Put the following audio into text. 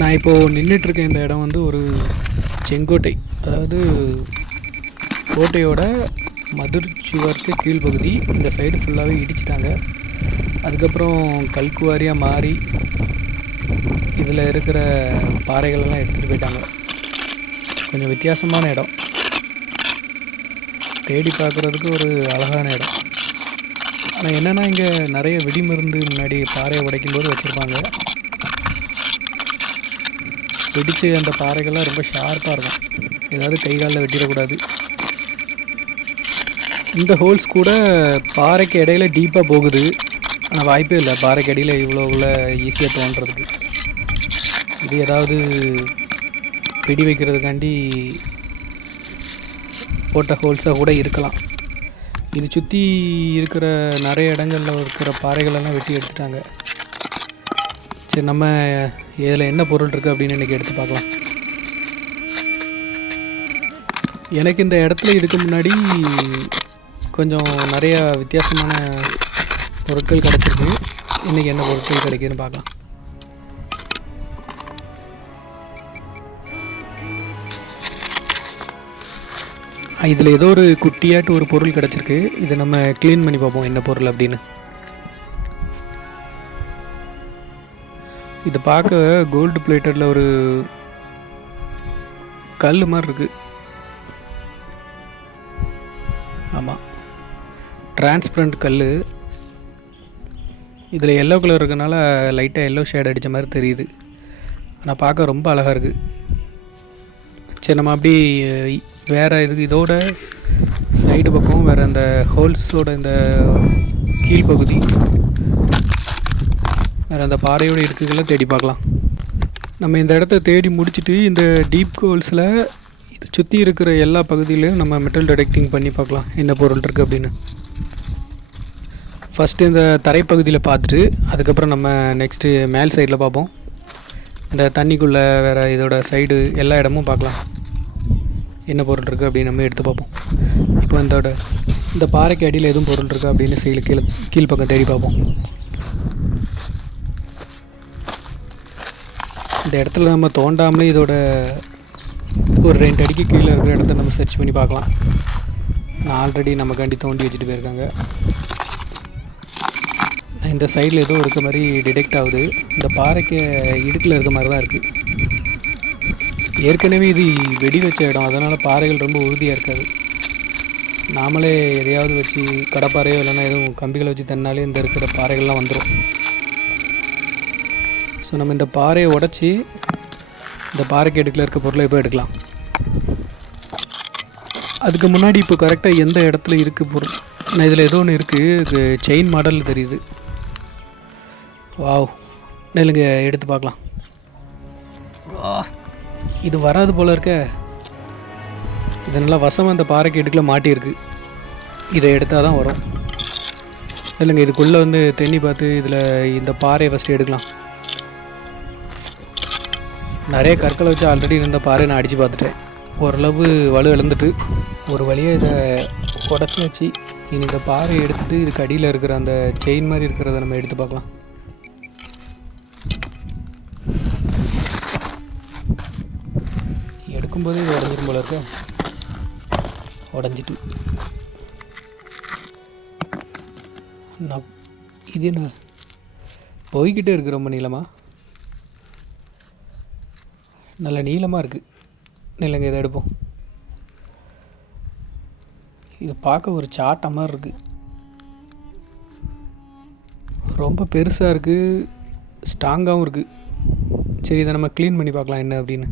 நான் இப்போது நின்றுட்டுருக்க இந்த இடம் வந்து ஒரு செங்கோட்டை அதாவது கோட்டையோட மதுர் சுவருக்கு கீழ்ப்பகுதி. இந்த சைடு ஃபுல்லாகவே இடிச்சிட்டாங்க. அதுக்கப்புறம் கல்குவாரியாக மாறி இதில் இருக்கிற பாறைகளெல்லாம் எடுத்துகிட்டு போயிட்டாங்க. கொஞ்சம் வித்தியாசமான இடம். தேடி பார்க்குறதுக்கு ஒரு அழகான இடம். ஆனால் என்னென்னா இங்கே நிறைய வெடிமருந்து முன்னாடி பாறையை உடைக்கும்போது வச்சுருப்பாங்க. வெடித்து அந்த பாறைகள்லாம் ரொம்ப ஷார்ப்பாக இருக்கும். ஏதாவது கை காலில் வெட்டிடக்கூடாது. இந்த ஹோல்ஸ் கூட பாறைக்கு இடையில டீப்பாக போகுது. ஆனால் வாய்ப்பே இல்லை. பாறைக்கு அடியில் இவ்வளோ உள்ள ஈஸியாக தோன்றதுக்கு. இது ஏதாவது வெடி வைக்கிறதுக்காண்டி போட்ட ஹோல்ஸாக கூட இருக்கலாம். இது சுற்றி இருக்கிற நிறைய இடங்களில் இருக்கிற பாறைகளெல்லாம் வெட்டி எடுத்துட்டாங்க. சரி நம்ம இதில் என்ன பொருள் இருக்குது அப்படின்னு இன்றைக்கி எடுத்து பார்க்கலாம். எனக்கு இந்த இடத்துல இதுக்கு முன்னாடி கொஞ்சம் நிறையா வித்தியாசமான பொருட்கள் கிடச்சிருக்கு. இன்றைக்கி என்ன பொருட்கள் கிடைக்குதுன்னு பார்க்கலாம். இதில் ஏதோ ஒரு குட்டியாட்டு ஒரு பொருள் கிடச்சிருக்கு. இதை நம்ம க்ளீன் பண்ணி பார்ப்போம் என்ன பொருள் அப்படின்னு. இது பார்க்க கோல்டு பிளேட்டடில் ஒரு கல் மாதிரி இருக்கு. ஆமாம் டிரான்ஸ்பரண்ட் கல் இதில் எல்லோ கலர் இருக்கனால லைட்டாக எல்லோ ஷேட் அடித்த மாதிரி தெரியுது. ஆனால் பார்க்க ரொம்ப அழகாக இருக்குது சரி நம்ம அப்படி வேறு இது இதோட சைடு பக்கம் வேறு அந்த ஹோல்ஸோட இந்த கீழ்ப்பகுதி வேறு அந்த பாறையோட இருக்குதெல்லாம் தேடி பார்க்கலாம். நம்ம இந்த இடத்த தேடி முடிச்சுட்டு இந்த டீப் கோல்ஸில் சுற்றி இருக்கிற எல்லா பகுதியிலையும் நம்ம மெட்டல் டிடெக்டிங் பண்ணி பார்க்கலாம். என்ன பொருள் இருக்குது அப்படின்னு. ஃபஸ்ட்டு இந்த தரைப்பகுதியில் பார்த்துட்டு அதுக்கப்புறம் நம்ம நெக்ஸ்ட்டு மேல் சைடில் பார்ப்போம். இந்த தண்ணிக்குள்ளே வேறு இதோட சைடு எல்லா இடமும் பார்க்கலாம். என்ன பொருள் இருக்குது அப்படின்னு நம்ம எடுத்து பார்ப்போம். இப்போ இதோட இந்த பாறைக்கு அடியில் எதுவும் பொருள் இருக்குது அப்படின்னு சைடில் கீழே கீழ்ப்பக்கம் தேடி பார்ப்போம். இந்த இடத்துல நம்ம தோண்டாமலே இதோட ஒரு ரெண்டு அடிக்கு கீழே இருக்கிற இடத்த நம்ம சர்ச் பண்ணி பார்க்கலாம். ஆல்ரெடி நமக்காண்டி தோண்டி வச்சுட்டு போயிருக்காங்க. இந்த சைடில் ஏதோ இருக்க மாதிரி டிடெக்ட் ஆகுது. இந்த பாறைக்கு இடுக்கில் இருக்க மாதிரி தான் இருக்குது ஏற்கனவே இது வெடி வச்ச இடம். அதனால் பாறைகள் ரொம்ப உறுதியாக இருக்காது. நாமளே எதையாவது வச்சு கடப்பாறையோ இல்லைன்னா எதுவும் கம்பிகளை வச்சு தன்னாலே இந்த இருக்கிற பாறைகள்லாம் வந்துடும் ஸோ நம்ம இந்த பாறையை உடச்சி இந்த பாறைக்கு எடுக்கல இருக்க பொருளை இப்போ எடுக்கலாம். அதுக்கு முன்னாடி இப்போ கரெக்டாக எந்த இடத்துல இருக்குது பொருள்? நான் இதில் ஏதோ ஒன்று இருக்குது இது செயின் மாடல் தெரியுது. வாவ் நெல்லுங்க எடுத்து பார்க்கலாம். இது வராது போல இருக்க. இது நல்லா வசம் அந்த பாறைக்கு எடுக்கல மாட்டியிருக்கு. இதை எடுத்தால் தான் வரும். இல்லைங்க இதுக்குள்ளே வந்து தென்னி பார்த்து இதில் இந்த பாறையை ஃபஸ்ட்டு எடுக்கலாம். நிறைய கற்களை வச்சு ஆல்ரெடி இருந்த பாறை நான் அடித்து பார்த்துட்டேன். ஓரளவு வலு இழந்துட்டு ஒரு வழியாக இதை உடச்சி வச்சு இனி இந்த பாறையை எடுத்துகிட்டு இதுக்கு அடியில் இருக்கிற அந்த செயின் மாதிரி இருக்கிறத நம்ம எடுத்து பார்க்கலாம். எடுக்கும்போது இது உடஞ்சிரும் போல இருக்க. உடஞ்சிட்டு. நான் இது என்ன? போய்கிட்டே இருக்கு ரொம்ப நீளமாக நல்ல நீளமாக இருக்குது நிலங்க இதை எடுப்போம். இது பார்க்க ஒரு சாட்டை மாதிரி இருக்குது ரொம்ப பெருசாக இருக்குது ஸ்ட்ராங்காகவும் இருக்குது சரி இதை நம்ம க்ளீன் பண்ணி பார்க்கலாம் என்ன அப்படின்னு.